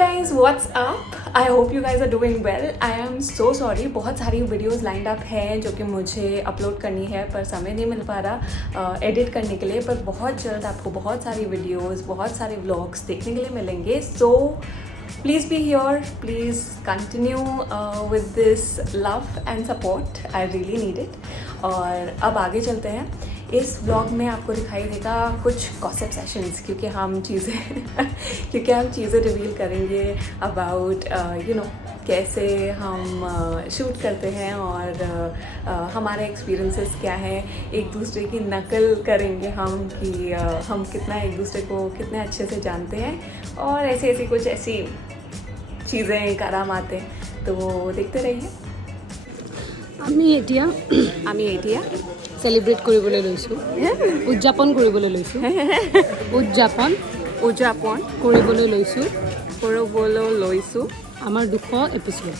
guys, what's up? I hope you guys are doing well. I am so sorry. बहुत सारी videos lined up हैं जो कि मुझे अपलोड करनी है पर समय नहीं मिल पा रहा एडिट करने के लिए, पर बहुत जल्द आपको बहुत सारी वीडियोस, बहुत सारे व्लॉग्स देखने के लिए मिलेंगे. So please be here, please continue with this love and support. I really need it. और अब आगे चलते हैं. इस ब्लॉग में आपको दिखाई देगा कुछ गॉसिप सेशंस, क्योंकि हम चीज़ें रिवील करेंगे अबाउट कैसे हम शूट करते हैं और हमारे एक्सपीरियंसेस क्या हैं. एक दूसरे की नकल करेंगे हम कि हम कितना एक दूसरे को कितने अच्छे से जानते हैं और ऐसी कुछ ऐसी चीज़ें काम आते हैं. तो देखते रहिए. আমি এতিয়া সেলিব্ৰেট কৰিবলৈ লৈছোঁ, উদযাপন কৰিবলৈ লৈছোঁ আমাৰ 200 এপিছ'ড.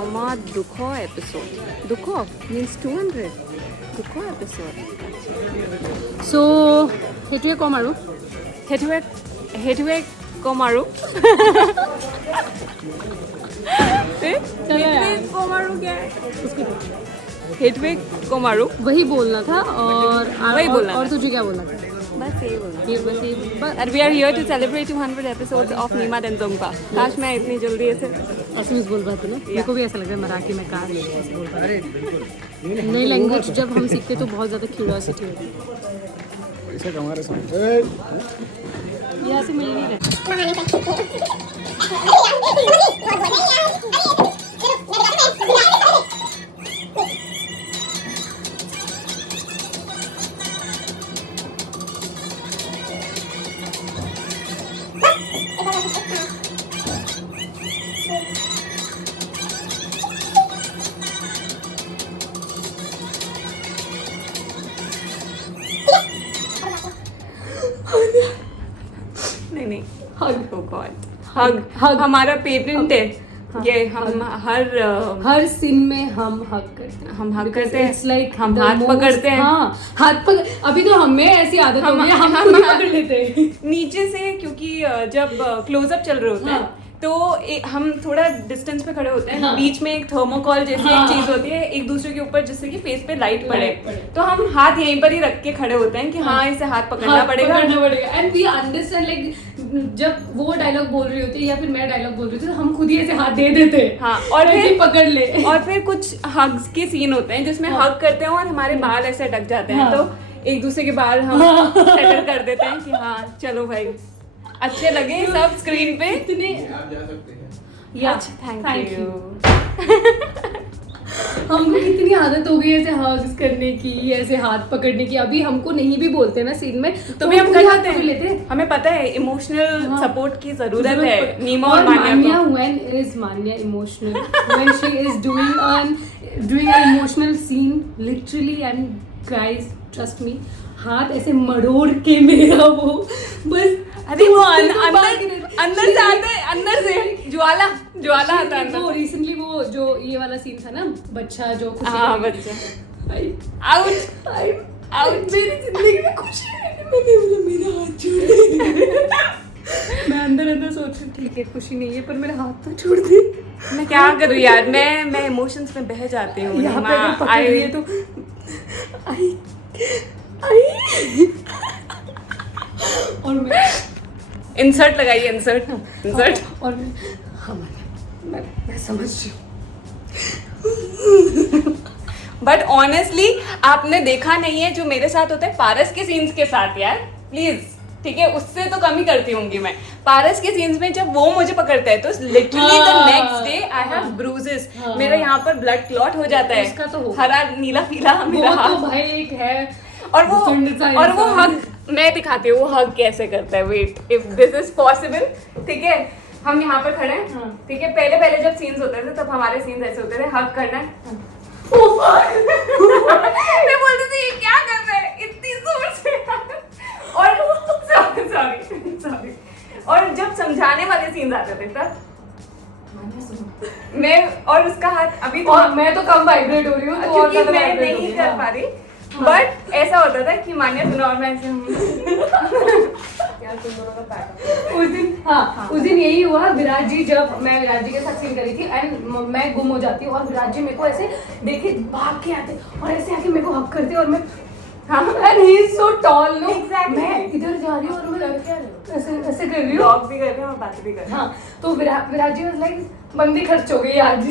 আমার 200 এপিসোড. 200 means 200. 200 এপিসোড. চ' সেইটোৱে ক'ম আৰু সেইটোৱে কম আৰু हेटवे कोमारू वही बोलना था. वही बोलना और तुझे क्या बोलना था? बस यही बोलना. बस And we are here to celebrate 200 episodes of नीमा डेंजोंगपा. काश मैं इतनी जल्दी ऐसे असमीज बोल पाते ना. मेरे को भी ऐसा लगता है मराठी में कार ले ऐसे बोल पाते. नई लैंग्वेज जब हम सीखते तो बहुत ज़्यादा क्यूरियोसिटी होती है. यहाँ से मिल नहीं रहा. नहीं हग. Oh God. हग हमारा पेटेंट है. ये हम हर सीन में हम हग करते हैं. हम हग करते हैं. It's like हम हाथ पकड़ते हैं. हाँ, हाथ पकड़. अभी तो हमें ऐसी आदत हो गई है, हम खुद ही पकड़ लेते हैं नीचे से, क्योंकि जब क्लोजअप चल रहे होते हैं तो हम थोड़ा डिस्टेंस पे खड़े होते हैं. बीच में एक थर्मोकॉल जैसी एक चीज होती है एक दूसरे के ऊपर, जिससे कि फेस पे लाइट पड़े. तो हम हाथ यहीं पर ही रख के खड़े होते हैं कि हाँ इसे हाथ पकड़ना पड़ेगा. एंड वी अंडरस्टैंड लाइक जब वो डायलॉग बोल रही होती है या फिर मैं डायलॉग बोल रही होती है तो हम खुद ही ऐसे हाथ दे देते हैं. हाँ, और फिर पकड़ ले. और फिर कुछ हग्स के सीन होते हैं जिसमें हग करते हैं और हमारे बाल ऐसे अटक जाते हैं. तो एक दूसरे के बाल हम सेटल कर देते हैं कि हाँ चलो भाई अच्छे लगे सब स्क्रीन पे. इतने आप जा सकते हैं. Thank you. हमको कितनी आदत हो गई ऐसे हग्स करने की, ऐसे हाथ पकड़ने की. अभी हमको नहीं भी बोलते ना सीन में तो भी हम कर लेते हैं. हमें पता है इमोशनल सपोर्ट की जरूरत है. नीमा और मान्या when is Manya emotional when she is doing an emotional scene literally, and guys trust me, हाथ ऐसे मरोड़ के मेरा वो बस. अरे वो अंदर से ज्वाला आता है. वो रिसेंटली वो जो ये वाला सीन था ना, बच्चा जो बच्चा आउट मेरी जिंदगी में खुशी है. मैंने बोला मेरा हाथ छोड़ दे. मैं अंदर सोच रही ठीक है खुशी नहीं है पर मेरा हाथ तो छोड़ दे. मैं क्या करूँ यार. मैं इमोशंस में बह जाती हूँ. यहाँ पे अगर पकड़ लिए तो और मैं इंसर्ट लगाइए. इंसर्ट और मैं समझ रही हूँ. बट ऑनेस्टली आपने देखा नहीं है जो मेरे साथ होता है पारस के सीन्स के साथ. यार प्लीज ठीक है, उससे तो कम ही करती होंगी मैं. पारस के सीन्स में जब वो मुझे पकड़ता है तो literally the next day I have bruises. मेरा यहाँ पर ब्लड क्लॉट हो जाता है. उसका तो हरा नीला पीला मेरा हाथ. तो भाई एक है. और वो हग मैं दिखाती हूँ वो हग कैसे करता है. Wait if this is possible. ठीक है हम यहाँ पर खड़े हैं. ठीक है पहले जब सीन्स होते थे तब हमारे सीन्स ऐसे होते थे. हग करना है. मैं बोलती थी ये क्या कर रहा है इतनी जोर से. और सॉरी और जब समझाने वाले सीन्स आते थे तब मैं और उसका हाथ अभी तो मैं तो कम वाइब्रेट हो रही हूँ क्योंकि मैं नहीं कर पा रही. बट ऐसा होता था कि मान्या सुनो और मैं ऐसे यार तुम दोनों का पैकअप। उस दिन यही हुआ। विराज जी, जब मैं विराज जी के साथ सीन करी थी एंड मैं गुम हो जाती हूँ और विराज जी मेरे को ऐसे देखे भाग के आते और ऐसे आके मेरे को हक करते और मैं and he is so tall no. मैं इधर जा रही हूँ और मैं ऐसे ऐसे कर रही हूँ, ब्लॉग भी कर रहे हैं और बात भी कर रहे हैं। हाँ। तो विराज जी वाज लाइक बंदी खर्च हो गई आज।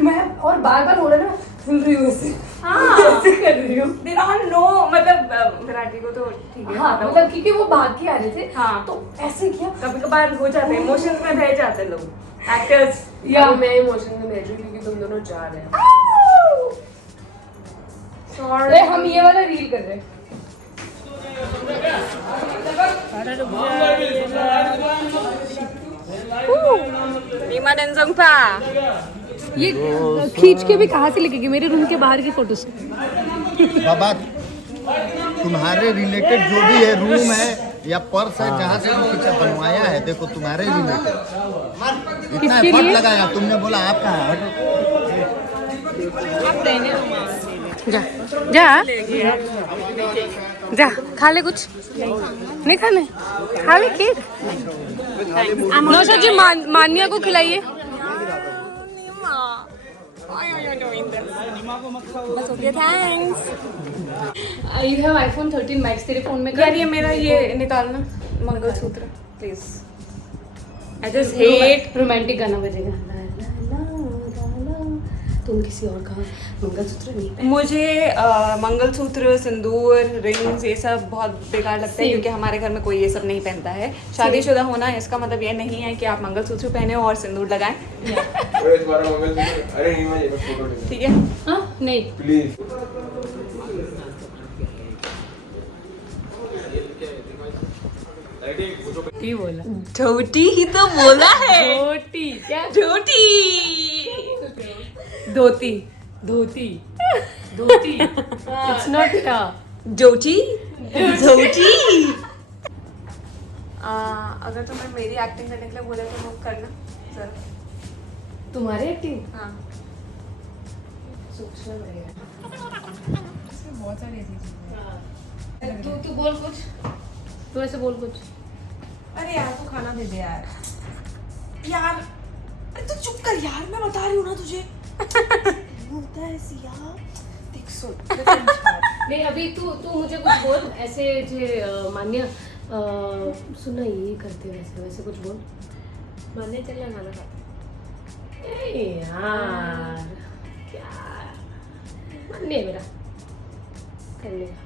मैं और बार बार हो रहा है ना, सुन रही हूँ ऐसे, ऐसे कर रही हूँ। They don't know, मतलब विराट जी को तो ठीक है, हाँ मतलब क्योंकि वो भाग के आ रहे थे, हाँ। तो ऐसे किया। कभी कभार हो जाते हैं, इमोशंस में बह जाते हैं लोग, एक्टर्स। या मैं इमोशन में बह रही हूँ क्योंकि तुम दोनों जा रहे हैं। अरे हम ये वाला रील कर रहे हैं। नीमा डेंजोंगपा। ये खींच के भी कहाँ से लिखेगी? मेरे रूम के बाहर की फोटो से। बाबा तुम्हारे रिलेटेड जो भी है, रूम है या पर्स है, जहाँ से भी खींचा बनवाया है, देखो तुम्हारे रिलेटेड इतना किसके एफर्ट लिए? लगाया, तुमने बोला आप कहाँ है? जा जा जा, खा ले कुछ। नहीं खाने, खा ले केक। नौशाद जी मान्या को खिलाइए। You have iPhone 13 Max, तेरे फोन में यार ये मेरा ये निकालना mangalsutra please. I just hate. Romantic गाना बजेगा। ला, ला, ला, ला, ला। तुम किसी और का मंगलसूत्र नहीं पहन। मुझे मंगलसूत्र, सिंदूर, रिंग्स ये सब बहुत बेकार लगता है क्योंकि हमारे घर में कोई ये सब नहीं पहनता है। शादीशुदा होना इसका मतलब ये नहीं है कि आप मंगलसूत्र पहने और सिंदूर लगाएं। अरे नहीं मैं फोटो ले ठीक है। हाँ नहीं, प्लीज। की बोला धोती ही तो बोला है। धोती क्या? धोती धोती धोती धोती। इट्स नॉट धोती धोती। अगर तुम्हें मेरी एक्टिंग करने के लिए बोले तो वो करना सर। तुम्हारी एक्टिंग हाँ सोचना पड़ेगा। बहुत सारी ऐसी चीजें। तू बोल कुछ, तू ऐसे बोल कुछ। अरे यार तू खाना दे दे यार। यार अरे तू चुप कर यार, मैं बता रही हूँ ना तुझे। होता है ऐसी यार, देख सुन। नहीं अभी तू मुझे कुछ बोल ऐसे जे मान्य सुना ये करते वैसे वैसे कुछ बोल। माने चल ना खाना खाते। ए यार क्या मान्य मेरा कर लेगा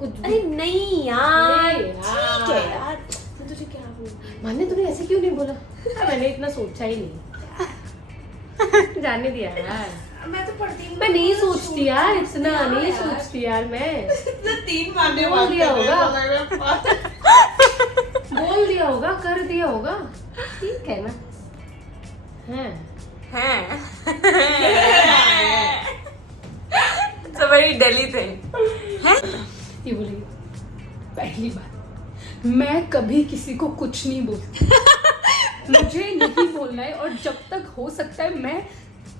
कुछ। अरे नहीं यार, नहीं यार। ठीक है यार। मैं तुझे क्या बोलूं? मान्य तूने ऐसे क्यों नहीं बोला? मैंने इतना सोचा ही नहीं। जाने दिया यार, मैं तो पढ़ती हूँ। मैं नहीं सोचती यार, इतना नहीं सोचती यार मैं। तो 3 माने बोल दिया होगा, बोल दिया होगा, कर दिया होगा, ठीक है ना? हैं It's a very Delhi thing. ये बोलेगी पहली बात, मैं कभी किसी को कुछ नहीं बोलती। मुझे नहीं बोलना है और जब तक हो सकता है मैं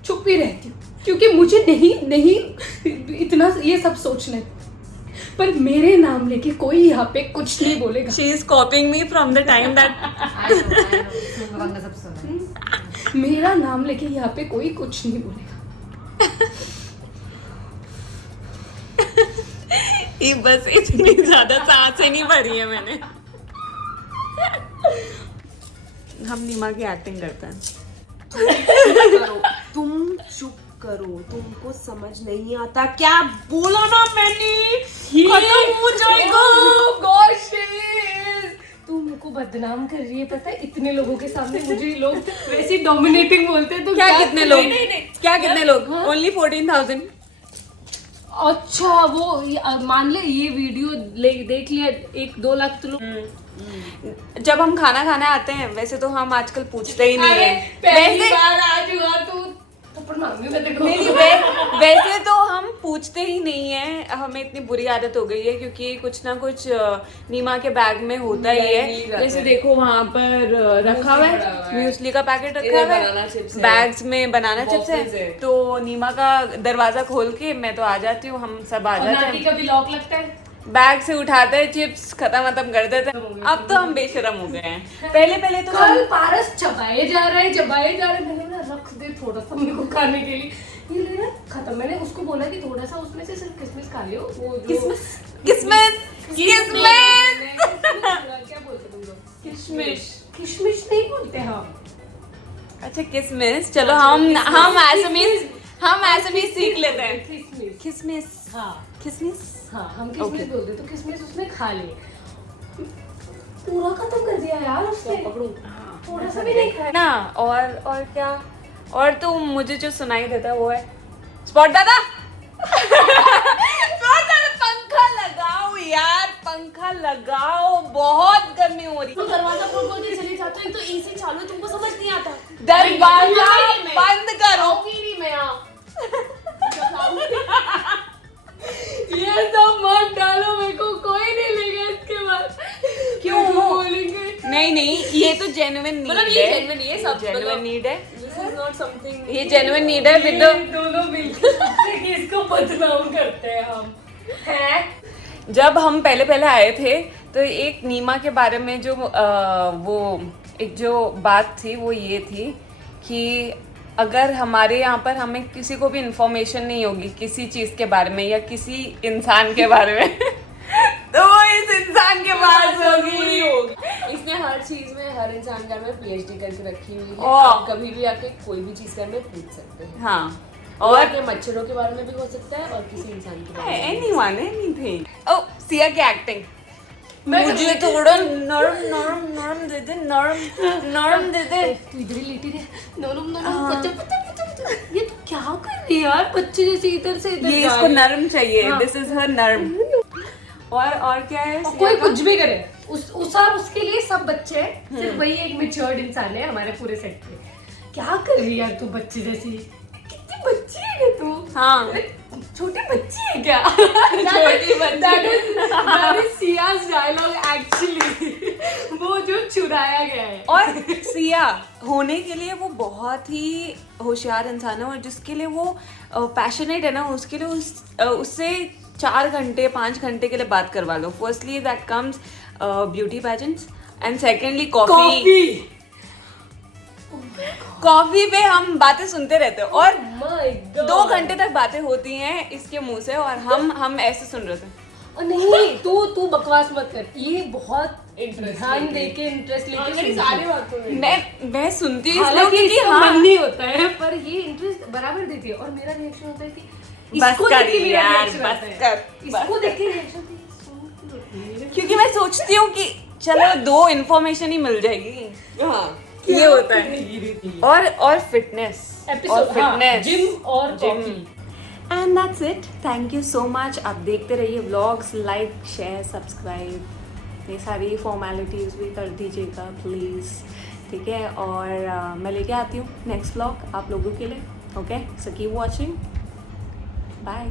चुप ही रहती हूँ क्योंकि मुझे नहीं इतना ये सब सोचना है। पर मेरे नाम लेके कोई यहाँ पे कुछ नहीं बोलेगा। She is copying me from the time that मेरा नाम लेके यहाँ पे कोई कुछ नहीं बोलेगा। ये बस इतनी ज्यादा सांसें नहीं भरी है मैंने। हम नीमा की एक्टिंग करते हैं। तुम चुप करो, तुमको समझ नहीं आता क्या बोला ना मैंने। खत्म हो जाएगा। तुमको बदनाम कर रही है, पता है? इतने लोगों के सामने मुझे लोग वैसे डोमिनेटिंग बोलते हैं तो क्या कितने लोग? नहीं। क्या कितने लोग? Only 14,000। अच्छा वो मान ले ये वीडियो देख लिया 1-2 लाख तो लोग। जब हम खाना खाने आते हैं वैसे तो हम आजकल पूछते ही नहीं अरे है। पहली वैसे बार आज हुआ तो थप्पड़ मारूंगी मैं देखो। नहीं वैसे तो हम पूछते ही नहीं है। हमें इतनी बुरी आदत हो गई है क्योंकि कुछ ना कुछ नीमा के बैग में होता ही है। जैसे देखो वहाँ पर रखा हुआ है म्यूसली का पैकेट रखा हुआ है, बैग्स में बनाना चिप्स है। तो नीमा का दरवाजा खोल के मैं तो आ जाती हूँ, हम सब आ जाते नाटी हैं। का भी लॉक लगता है। बैग से उठाते हैं चिप्स खत्म कर देते हैं। अब तो हम बेशरम हो गए हैं। पहले तो कल पारस चबाए जा रहा है मैंने बोला रख दे थोड़ा सा मेरे को खाने के लिए, ये ले रहा है खत्म। मैंने उसको बोला कि थोड़ा सा उसमें से सिर्फ किशमिश खा लियो, वो किसमिस क्या बोलते तुम लोग? किशमिश नहीं बोलते हम। अच्छा किसमिस, चलो हम असमीज सीख लेते हैं। किसमिस हाँ हम किशमिश बोलते, तो किशमिश उसने खा लिए, पूरा खत्म कर दिया यार उसने, थोड़ा सा भी नहीं खाया ना। और क्या, और तो मुझे जो सुनाई देता है वो है स्पॉट दादा। स्पॉट दादा पंखा लगाओ यार, पंखा लगाओ, बहुत गर्मी हो रही। तो दरवाजा खोल के चले जाते हैं तो एसी चालू है, तुमको समझ नहीं आता। दरवाजा बंद करो। आऊंगी नहीं मैं यहाँ। ये सब मत डालो, मेरे को कोई नहीं लेगा इसके बाद। क्यों बोलेंगे? नहीं, ये तो जेन्युइन नीड मतलब है। ये genuine है, सब जेन्युइन मतलब- नीड है। This is not something- ये जेन्युइन नीड है विद ये दोनों मिलकर कि इसको बदनाम करते हैं हम हैं। जब हम पहले आए थे तो एक नीमा के बारे में जो वो एक जो बात थी वो ये थी कि अगर हमारे यहाँ पर हमें किसी को भी इंफॉर्मेशन नहीं होगी किसी चीज़ के बारे में या किसी इंसान के बारे में तो वो इस इंसान के पास होगी। इसने हर चीज में, हर इंसान के बारे में PhD करके रखी हुई है। ओह। आप कभी भी आके कोई भी चीज के बारे में पूछ सकते हैं। हाँ, और और ये मच्छरों के बारे में भी हो सकता है और किसी इंसान के बारे में। anyone, anything. Oh, सिया की एक्टिंग मुझे थोड़ा नरम दे दे, नरम दे दे। तू इधर ही लेटी रहे, ये तो क्या कर रही है यार, बच्चे जैसे इधर से इधर ये जा इसको रही है। नरम चाहिए, हाँ। दिस इज हर नरम। और क्या है और सिया कोई का? कुछ भी करे उसके लिए सब बच्चे हैं, सिर्फ वही एक मैच्योर्ड इंसान है हमारे पूरे सेट पे। क्या कर रही है यार तू बच्चे जैसी, कितनी बच्ची है तू। हाँ। अरे, छोटी बच्ची है क्या? छोटी बच्ची। That is Sia's dialogue actually, वो जो चुराया गया है। और सिया होने के लिए वो बहुत ही होशियार इंसान है और जिसके लिए वो पैशनेट है ना, उसके लिए उससे 4 घंटे 5 घंटे के लिए बात करवा लो। Firstly that comes beauty pageants and secondly coffee पे हम बातें सुनते रहते हैं और My God. 2 घंटे तक बातें होती हैं इसके मुंह से और हम ऐसे सुन रहे थे। और नहीं तू बकवास मत कर, ये बहुत ध्यान दे के इंटरेस्ट लेके सुनती सारी है। बातों में मैं सुनती हूँ इसलिए हालांकि क्योंकि इसका हाँ मन नहीं होता है, पर ये इंटरेस्ट बराबर देती है। और मेरा रिएक्शन होता है कि बस इसको कर देख के मेरा यार, reaction बस आता है। कर, इसको बस देख के रिएक्शन क्योंकि मैं सोचती हूँ कि चलो 2 इन्फॉर्मेशन ही मिल जाएगी। हाँ ये होता है। और फिटनेस जिम और gym coffee. And that's it. Thank you so much. आप देखते रहिए व्लॉग्स, लाइक शेयर सब्सक्राइब, ये सारी फॉर्मेलिटीज़ भी कर दीजिएगा प्लीज़, ठीक है। और मैं लेके आती हूँ नेक्स्ट व्लॉग आप लोगों के लिए। Okay, so keep watching, bye.